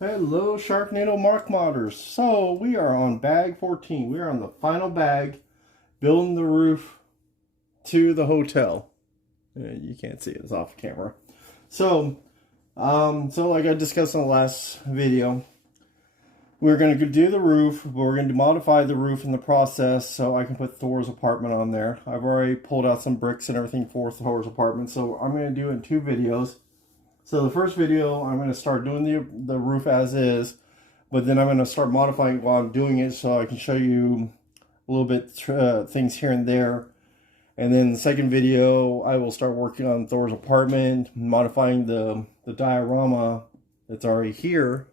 Hello, Sharknado Mark Modders. So we are on bag 14. We are on the final bag, building the roof to the hotel. You can't see it, it's off camera. So like I discussed in the last video, we're going to do the roof, but we're going to modify the roof in the process so I can put Thor's apartment on there. I've already pulled out some bricks and everything for Thor's apartment, so I'm going to do it in 2 videos. So the first video, I'm going to start doing the roof as is, but then I'm going to start modifying while I'm doing it so I can show you a little bit things here and there. And then the second video, I will start working on Thor's apartment, modifying the diorama that's already here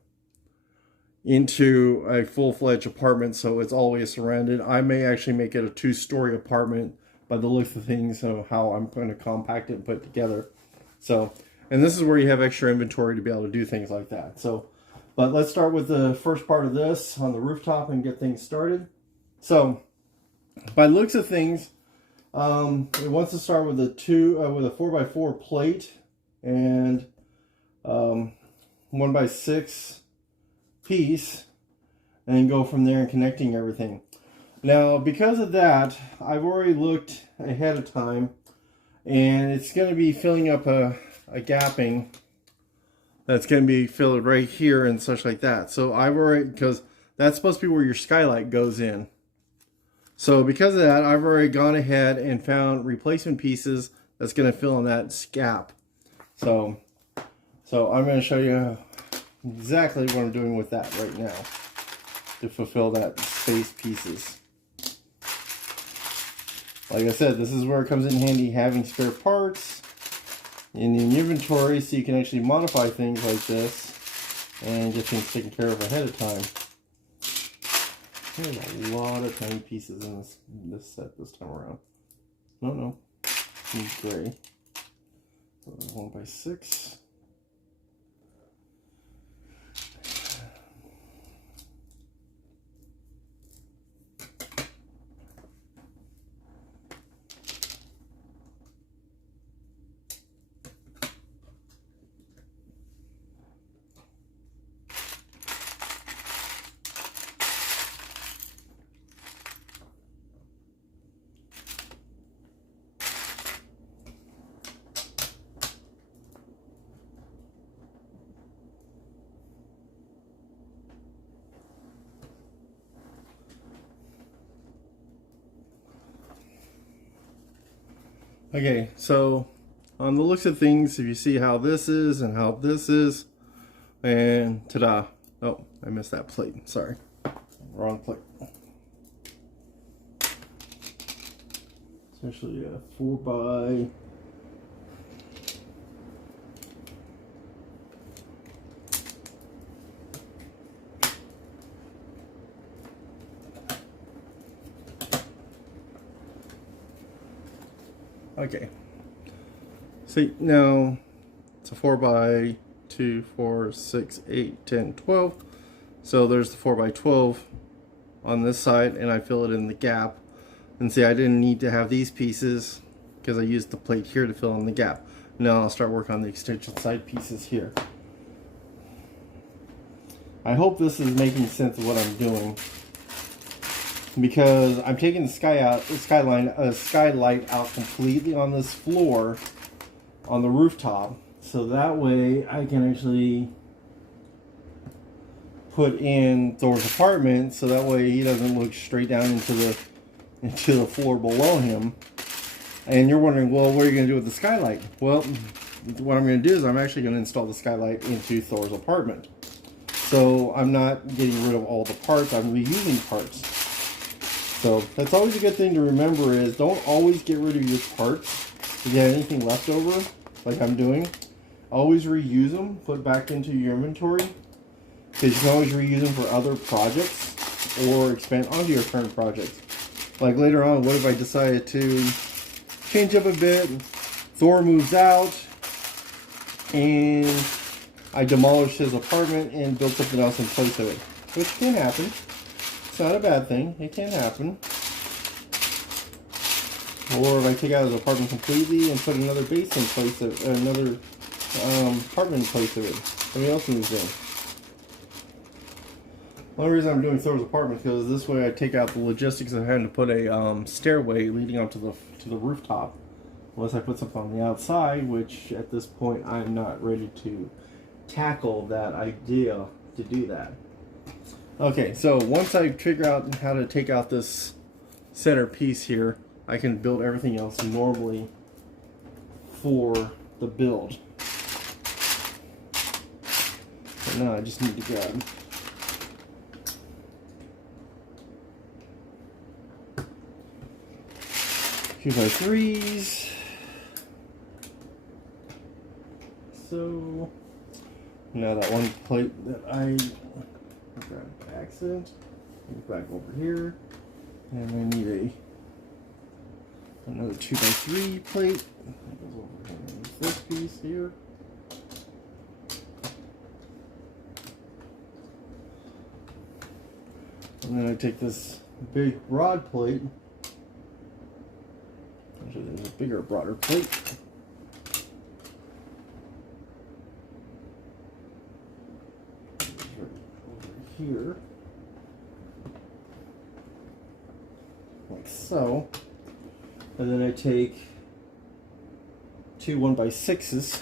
into a full-fledged apartment so it's all the way surrounded. I may actually make it a 2-story apartment by the looks of things of how I'm going to compact it and put it together. So, and this is where you have extra inventory to be able to do things like that. So, but let's start with the first part of this on the rooftop and get things started. So, by the looks of things, it wants to start with a 4x4 plate and 1x6 piece, and then go from there and connecting everything. Now, because of that, I've already looked ahead of time, and it's going to be filling up a gapping that's going to be filled right here and such like that. So I've already, because that's supposed to be where your skylight goes in. So because of that, I've already gone ahead and found replacement pieces that's going to fill in that gap. So I'm going to show you exactly what I'm doing with that right now to fulfill that space pieces. Like I said, this is where it comes in handy having spare parts in the inventory so you can actually modify things like this and get things taken care of ahead of time. There's a lot of tiny pieces in this set this time around. No. It's gray. 1x6. Okay, so on the looks of things, if you see how this is and how this is, and ta-da. Oh, I missed that plate. Sorry. Wrong plate. It's actually a 4x. Okay, see now it's a 4x2, 4, 6, 8, 10, 12. So there's the 4x12 on this side, and I fill it in the gap. And see, I didn't need to have these pieces because I used the plate here to fill in the gap. Now I'll start working on the extension side pieces here. I hope this is making sense of what I'm doing, because I'm taking the skylight out completely on this floor on the rooftop, so that way I can actually put in Thor's apartment, so that way he doesn't look straight down into the floor below him. And you're wondering, well, what are you going to do with the skylight? Well, what I'm going to do is I'm actually going to install the skylight into Thor's apartment. So I'm not getting rid of all the parts, I'm reusing parts. So that's always a good thing to remember, is don't always get rid of your parts. If you have anything left over, like I'm doing, always reuse them, put back into your inventory, because you can always reuse them for other projects or expand onto your current projects. Like later on, what if I decided to change up a bit, Thor moves out, and I demolish his apartment and build something else in place of it, which can happen. It's not a bad thing. It can happen. Or if I take out his apartment completely and put another base in place of another apartment in place of it. Somebody else moves in. One reason I'm doing Thor's apartment because this way I take out the logistics of having to put a stairway leading up to the rooftop, unless I put something on the outside, which at this point I'm not ready to tackle that idea to do that. Okay, so once I figure out how to take out this center piece here, I can build everything else normally for the build. But now I just need to grab two by threes. So now that one plate that I grabbed by accident, move back over here, and I need another 2x3 plate. That goes over here. And this piece here. And then I take this big rod plate. Actually, there's a bigger, broader plate. Over here. Like so. And then I take two 1x6s.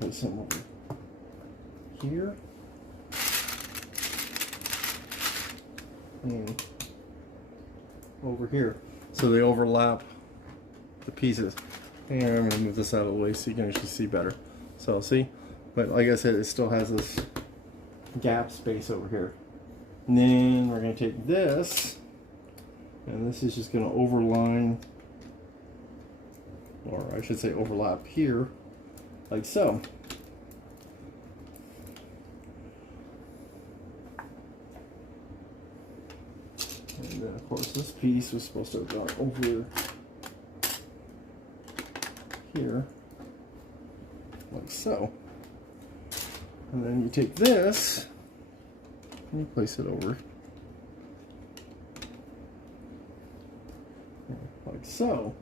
Place them over here. And over here. So they overlap the pieces. And I'm going to move this out of the way so you can actually see better. So see? But like I said, it still has this gap space over here. And then we're going to take this, and this is just going to overline, or I should say overlap here, like so. And then of course this piece was supposed to have gone over here, like so. And then you take this, and you place it over like so.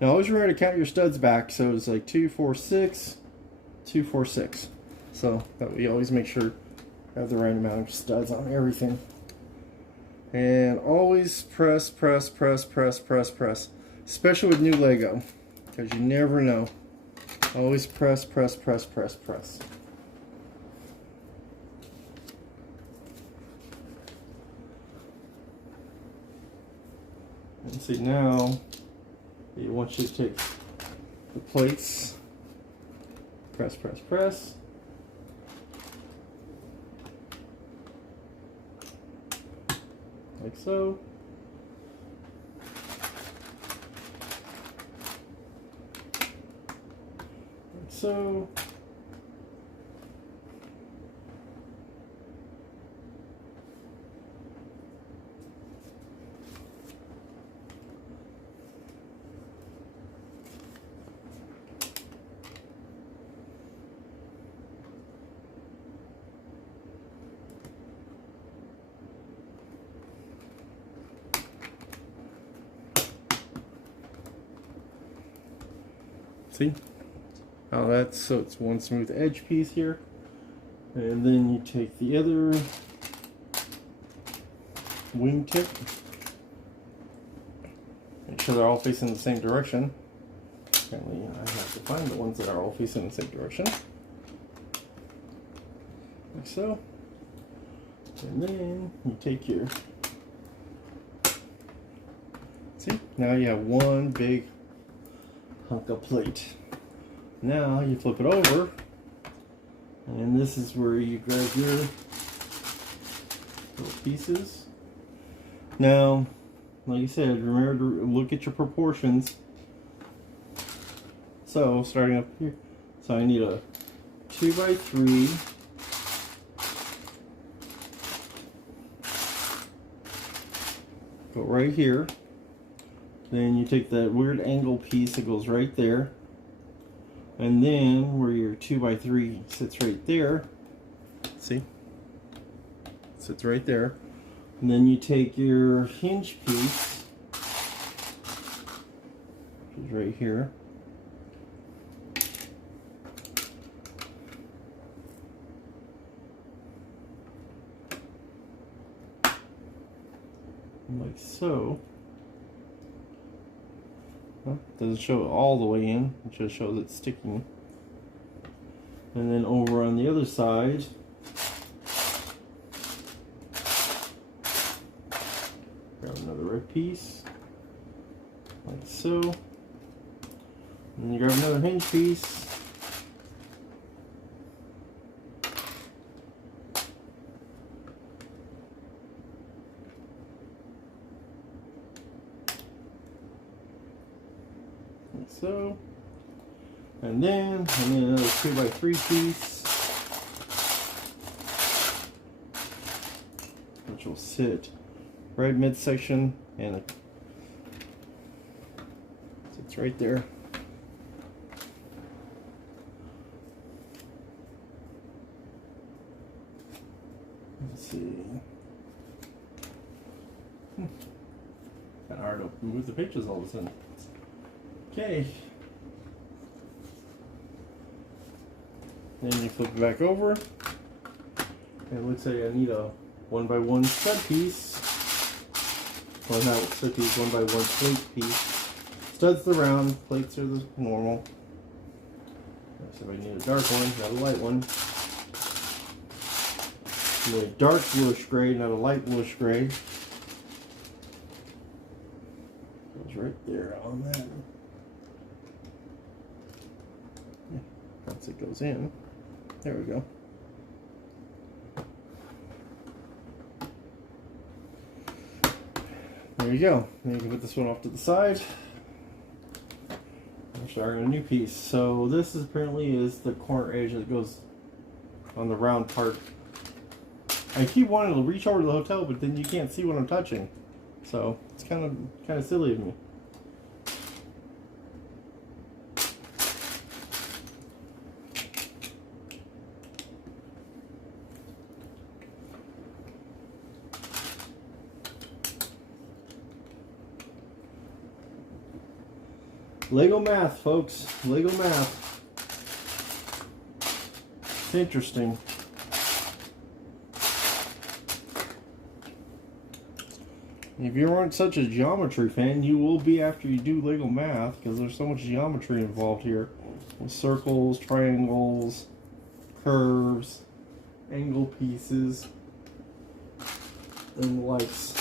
Now always remember to count your studs back, so it's like 2, 4, 6, 2, 4, 6. So that way you always make sure you have the right amount of studs on everything. And always press, press, press, press, press, press. Especially with new Lego, because you never know. Always press, press, press, press, press. And see now, you want you to take the plates, press, press, press. Like so. Like so. See how that's, so it's one smooth edge piece here, and then you take the other wing tip, make sure they're all facing the same direction. Apparently I have to find the ones that are all facing the same direction, like so. And then you take your, see, now you have one big hunk of plate. Now you flip it over, and this is where you grab your little pieces. Now, like I said, remember to look at your proportions. So, starting up here, so I need a 2x3. Go right here. Then you take that weird angle piece that goes right there, and then where your 2x3 sits right there, see, sits right there, and then you take your hinge piece, which is right here, like so. Huh? Doesn't show it all the way in, it just shows it sticking. And then over on the other side, grab another red piece, like so. And then you grab another hinge piece. Like so. And then another 2x3 piece, which will sit right midsection, and it sits right there. Let's see. Kind of hard to move the pages all of a sudden. Okay. Then you flip it back over. And it looks like I need a 1x1 stud piece. Well, not stud piece, 1x1 plate piece. Studs the round, plates are the normal. So I need a dark one, not a light one. I need a dark bluish gray, not a light bluish gray. Goes right there on that. Yeah, once it goes in. There we go. There you go. Now you can put this one off to the side. We're starting a new piece. So this is apparently is the corner edge that goes on the round part. I keep wanting to reach over to the hotel, but then you can't see what I'm touching. So it's kind of silly of me. Lego math, folks. Lego math. It's interesting. If you aren't such a geometry fan, you will be after you do Lego math, because there's so much geometry involved here. With circles, triangles, curves, angle pieces, and the likes.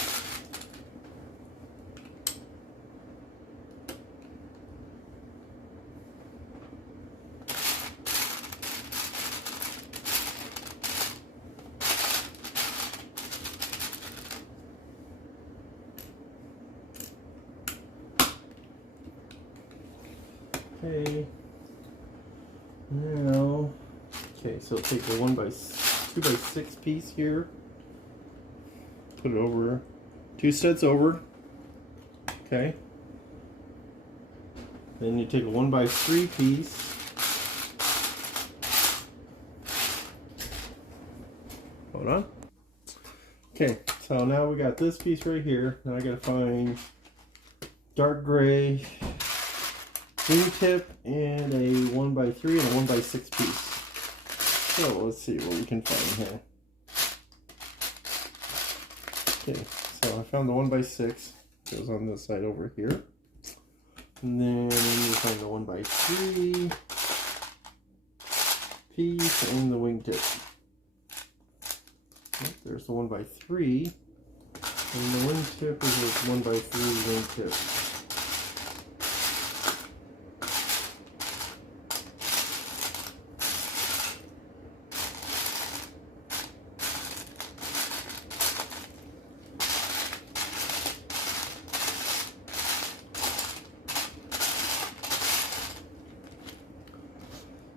Okay, now, so take the 2x6 piece here, put it over, 2 studs over, okay, then you take a 1x3 piece, hold on, okay, so now we got this piece right here. Now I gotta find dark gray wingtip and a 1x3 and a 1x6 piece. So let's see what we can find here. Okay, so I found the 1x6. Goes on this side over here. And then we find the 1x3 piece and the wingtip. Oh, there's the 1x3. And the wingtip is a 1x3 wingtip.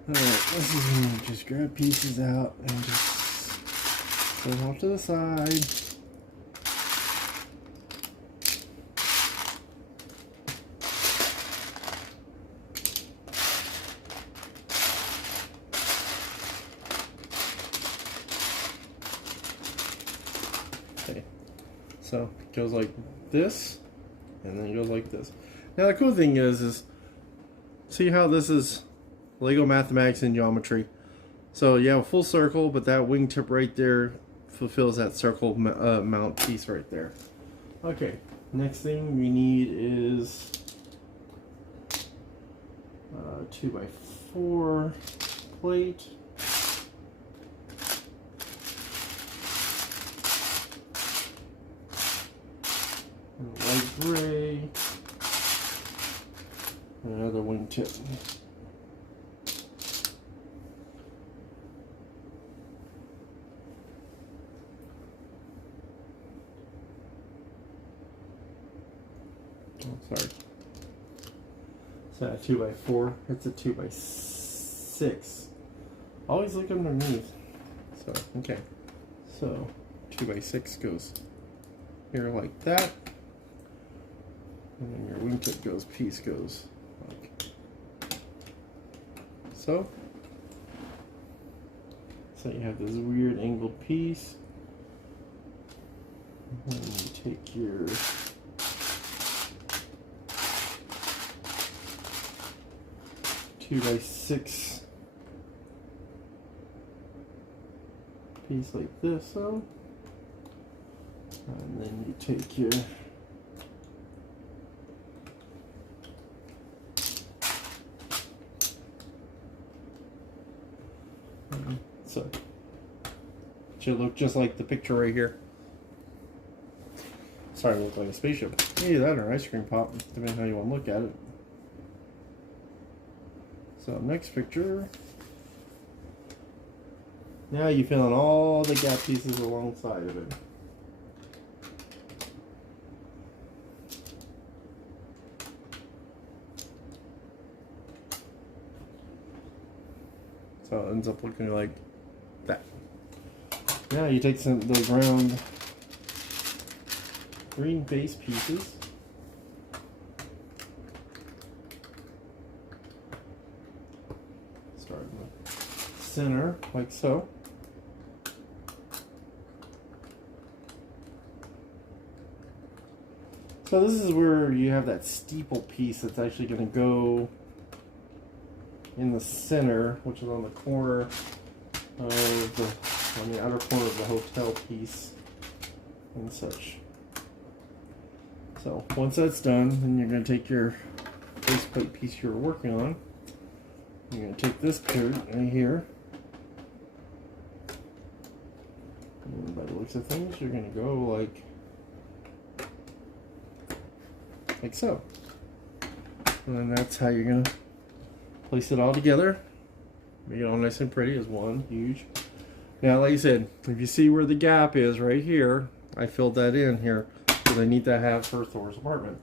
Alright, this is when you just grab pieces out and just put them off to the side. Okay, so it goes like this, and then it goes like this. Now the cool thing is see how this is Lego mathematics and geometry. So you have a full circle, but that wingtip right there fulfills that circle mount piece right there. Okay, next thing we need is 2x4 plate. Light gray. Another wingtip. Oh, sorry. It's not a 2x4, it's a 2x6. Always look underneath. So, okay. So, 2x6 goes here like that. And then your wingtip piece goes like so. So you have this weird angled piece. And then you take your two by six piece like this, so, and then you take your so it should look just like the picture right here. Sorry, it looked like a spaceship. Either that or an ice cream pop, depending on how you want to look at it. So next picture. Now you fill in all the gap pieces alongside of it. So it ends up looking like that. Now you take some of those round green base pieces. Start in the center, like so. So this is where you have that steeple piece that's actually going to go in the center, which is on the corner of on the outer corner of the hotel piece and such. So once that's done, then you're going to take your base plate piece you're working on. You're going to take this part right here, and by the looks of things, you're going to go like so. And that's how you're going to place it all together. Make it all nice and pretty as one huge. Now, like I said, if you see where the gap is right here, I filled that in here because I need to have for Thor's apartment.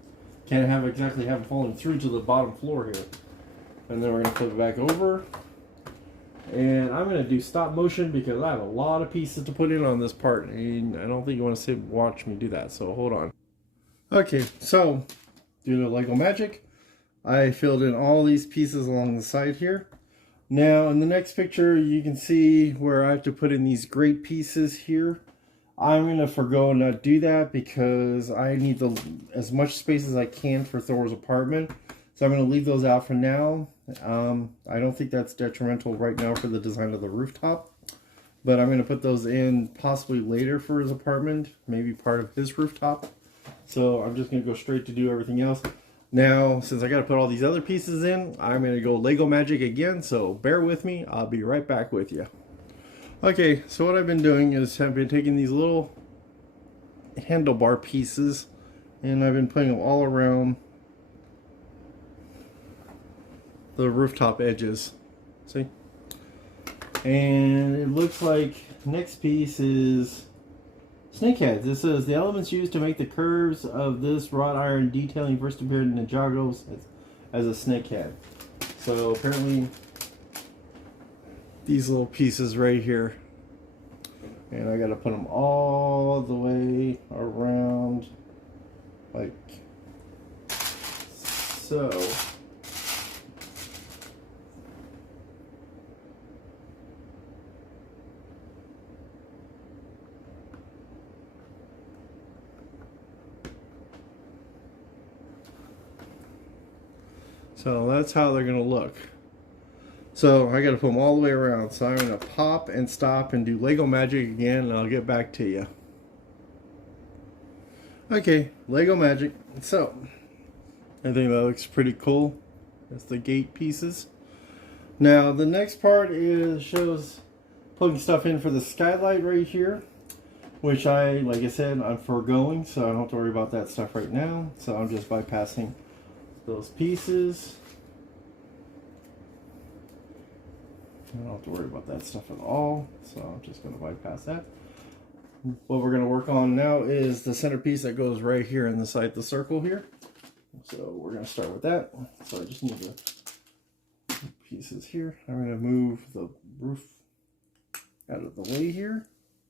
Can't have exactly have it falling through to the bottom floor here. And then we're going to flip it back over. And I'm going to do stop motion because I have a lot of pieces to put in on this part. And I don't think you want to watch me do that, so hold on. Okay, so due to Lego magic, I filled in all these pieces along the side here. Now in the next picture you can see where I have to put in these great pieces here. I'm going to forgo and not do that because I need as much space as I can for Thor's apartment. So I'm going to leave those out for now. I don't think that's detrimental right now for the design of the rooftop. But I'm going to put those in possibly later for his apartment. Maybe part of his rooftop. So I'm just going to go straight to do everything else. Now, since I got to put all these other pieces in, I'm going to go Lego magic again, so bear with me. I'll be right back with you. Okay, so what I've been doing is I've been taking these little handlebar pieces and I've been putting them all around the rooftop edges. See? And it looks like next piece is snakeheads. This says the elements used to make the curves of this wrought iron detailing first appeared in Ninjagos as a snakehead. So apparently these little pieces right here, and I got to put them all the way around like so. So that's how they're going to look. So I got to put them all the way around. So I'm going to pop and stop and do Lego magic again, and I'll get back to you. Okay, Lego magic. So, I think that looks pretty cool. That's the gate pieces. Now, the next part shows plugging stuff in for the skylight right here, which like I said, I'm foregoing, so I don't have to worry about that stuff right now. So I'm just bypassing those pieces. I don't have to worry about that stuff at all, so I'm just going to bypass that. What we're going to work on now is the centerpiece that goes right here inside the circle here. So we're going to start with that. So I just need the pieces here. I'm going to move the roof out of the way here.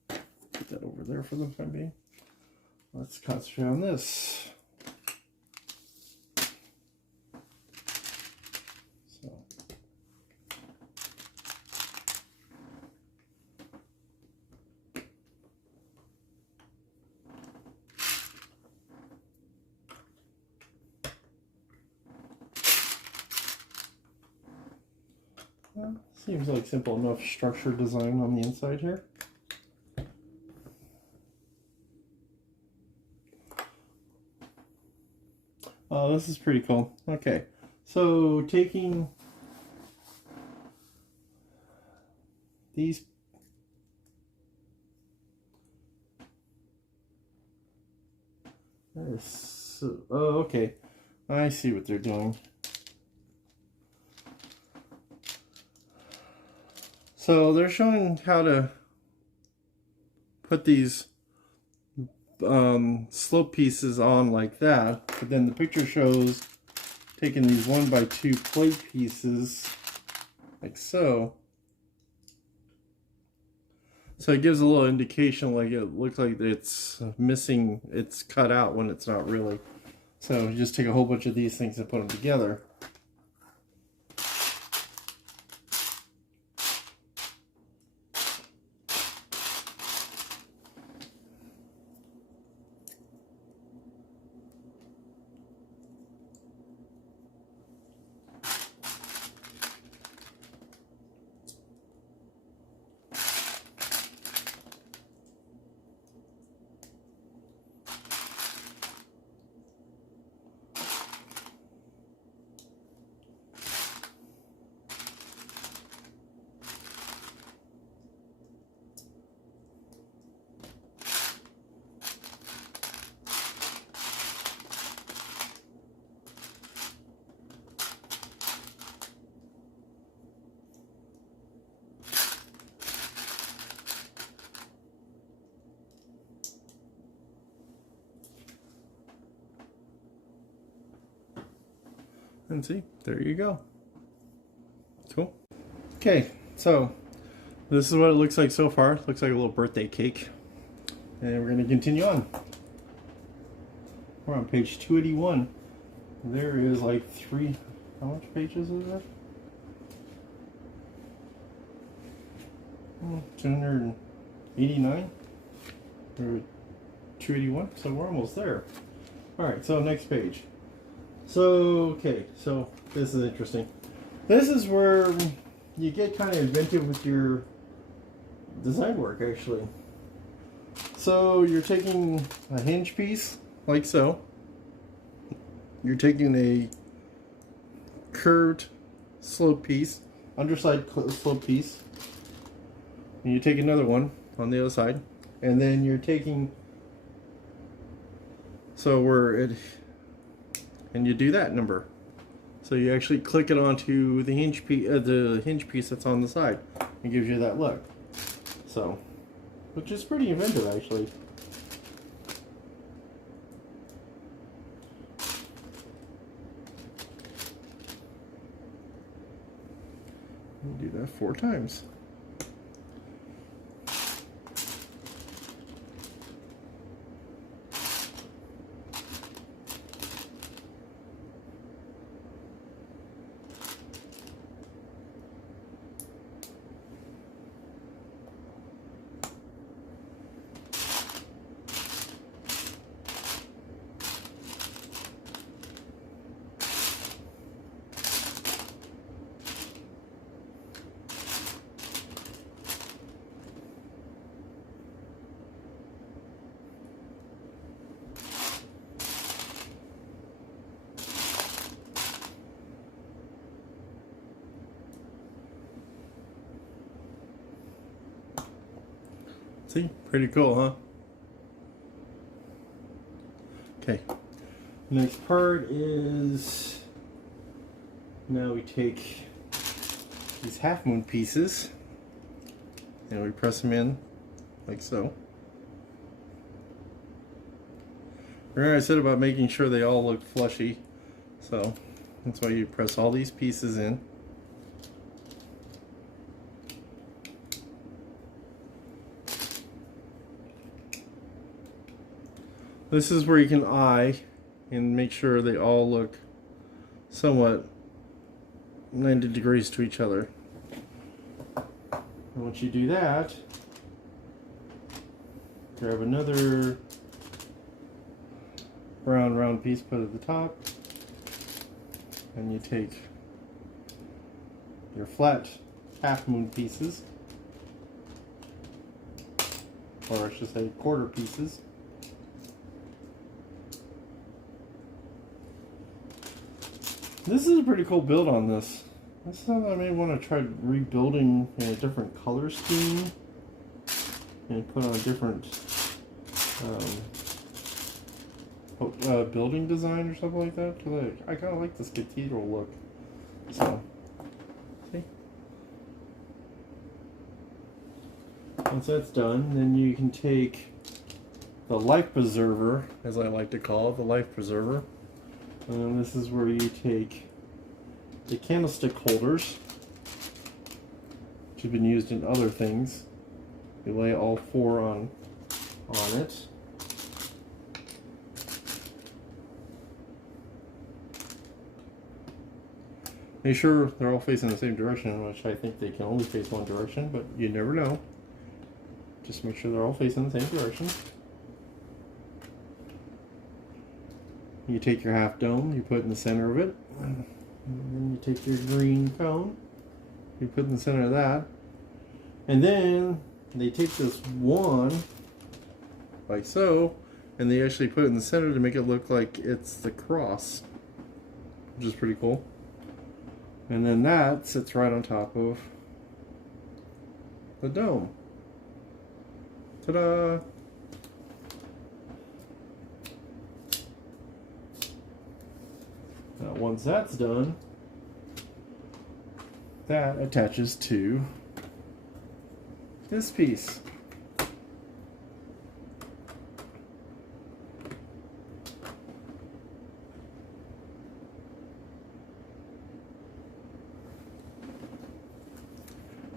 Put that over there for the time being. Let's concentrate on this. So. Well, seems like simple enough structure design on the inside here. Oh, this is pretty cool. Okay, so taking these oh, okay, I see what they're doing. So they're showing how to put these slope pieces on like that, but then the picture shows taking these 1x2 plate pieces like so. So it gives a little indication, like it looks like it's missing, it's cut out when it's not really. So you just take a whole bunch of these things and put them together. And see, there you go. Cool. Okay, so this is what it looks like so far. It looks like a little birthday cake. And we're going to continue on. We're on page 281. There is like how much pages is there? 289 or 281, so we're almost there. All right, so next page. So, okay, so this is interesting. This is where you get kind of inventive with your design work, actually. So you're taking a hinge piece, like so. You're taking a curved slope piece, underside slope piece, and you take another one on the other side, and then you're taking, and you do that number. So you actually click it onto the hinge piece that's on the side. It gives you that look. So, which is pretty inventive, actually. You do that 4 times. See? Pretty cool, huh? Okay. Next part is, now we take these half moon pieces and we press them in like so. Remember I said about making sure they all look flushy, so that's why you press all these pieces in. This is where you can eye and make sure they all look somewhat 90 degrees to each other. And once you do that, grab another brown round piece, put it at the top, and you take your flat half moon pieces, or I should say quarter pieces. This is a pretty cool build on this. This is something I may want to try rebuilding in a different color scheme and put on a different building design or something like that. Cause I kind of like this cathedral look. So, see? Once that's done, then you can take the life preserver, as I like to call it, the life preserver. And this is where you take the candlestick holders, which have been used in other things. You lay all four on it. Make sure they're all facing the same direction, which I think they can only face one direction, but you never know. Just make sure they're all facing the same direction. You take your half dome, you put it in the center of it, and then you take your green cone, you put it in the center of that, and then they take this one, like so, and they actually put it in the center to make it look like it's the cross, which is pretty cool. And then that sits right on top of the dome. Ta-da! Now once that's done, that attaches to this piece.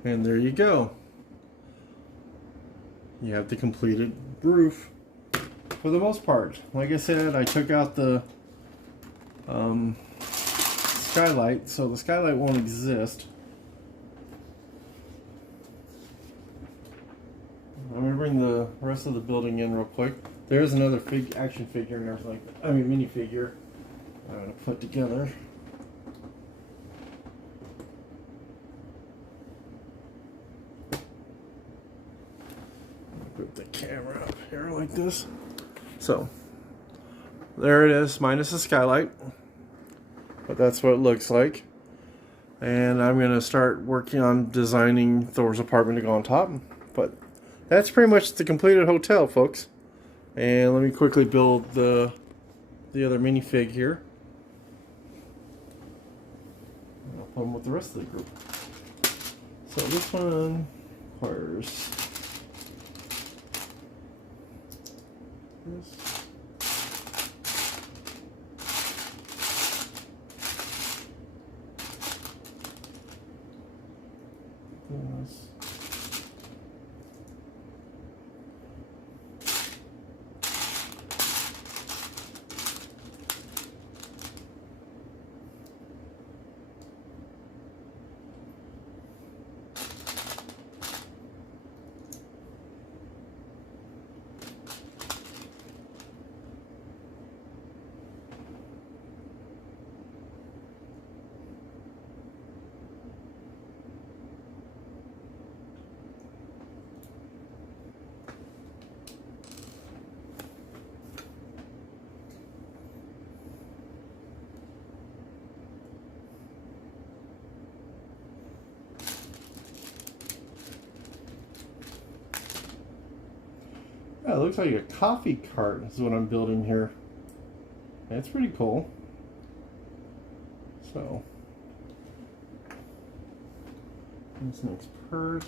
And there you go. You have the completed roof for the most part. Like I said, I took out the skylight, so the skylight won't exist. I'm going to bring the rest of the building in real quick. There's another action figure and everything like that. I mean minifigure I'm going to put together. Put the camera up here like this. So there it is, minus the skylight. But that's what it looks like. And I'm going to start working on designing Thor's apartment to go on top. But that's pretty much the completed hotel, folks. And let me quickly build the other minifig here. And I'll put them with the rest of the group. So this one requires this. looks like a coffee cart is what I'm building here. That's pretty cool. So, this next purse.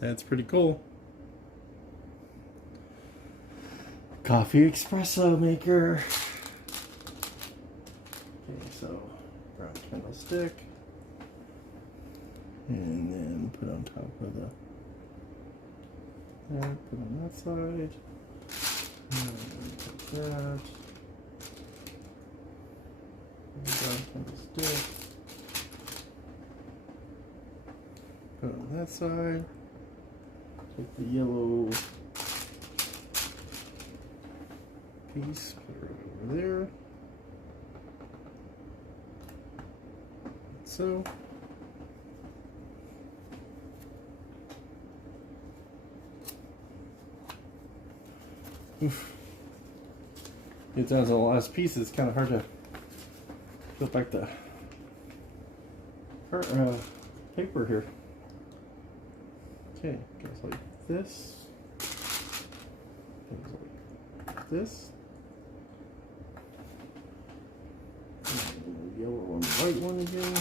That's pretty cool. Coffee espresso maker. Okay, so brown candlestick. And then put on top of the there, put on that side. And take that. Brown candlestick. Put it on that side. Take the yellow piece, put it right over there. So. Oof. Get down to the last piece. It's kind of hard to peel back the paper here. Okay, goes like this. Goes like this. And the yellow one, white one again.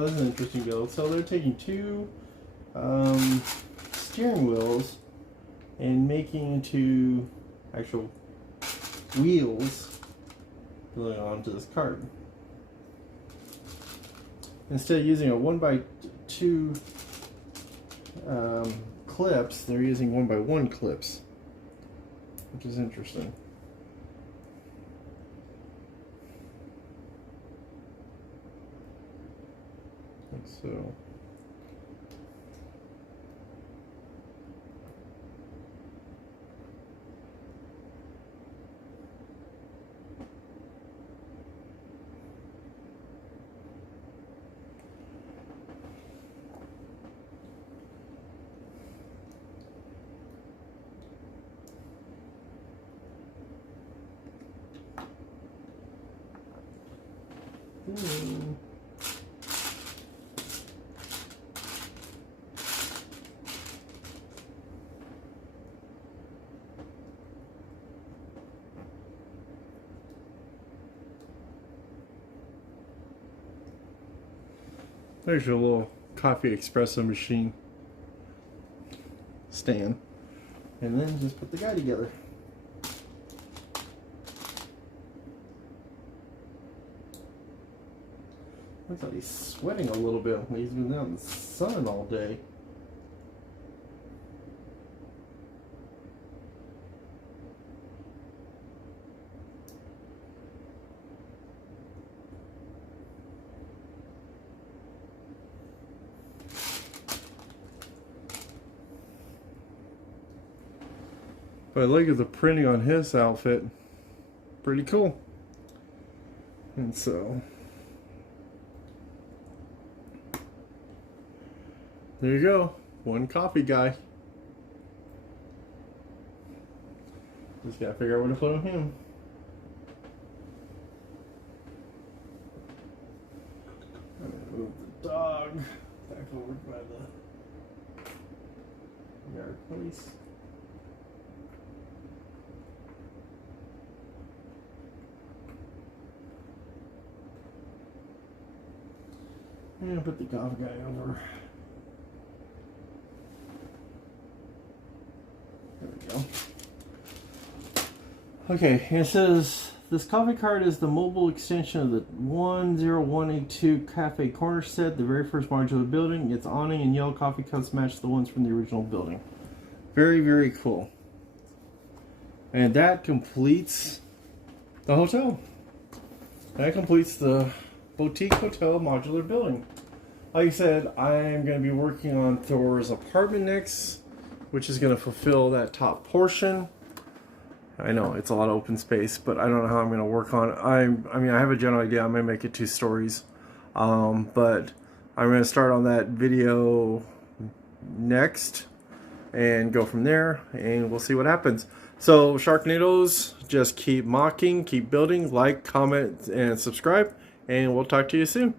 This is an interesting build. So they're taking two steering wheels and making into actual wheels going onto this cart. Instead of using a 1x2 clips, they're using 1x1 clips, which is interesting. Like so. There's your little coffee espresso machine stand. And then just put the guy together. Looks like he's sweating a little bit. He's been out in the sun all day. But look at the printing on his outfit. Pretty cool. And so there you go. One coffee guy. Just gotta figure out where to put him. I'm gonna move the dog back over by the yard police. And put the coffee guy over. There we go. Okay, it says this coffee cart is the mobile extension of the 10182 Cafe Corner set, the very first modular building. Its awning and yellow coffee cups match the ones from the original building. Very, very cool. And that completes the hotel. That completes the boutique hotel modular building. Like I said, I'm going to be working on Thor's apartment next, which is going to fulfill that top portion. I know it's a lot of open space, but I don't know how I'm going to work on it. I mean, I have a general idea. I'm going to make it 2 stories, but I'm going to start on that video next and go from there, and we'll see what happens. So Sharknadoes, just keep mocking, keep building, like, comment, and subscribe, and we'll talk to you soon.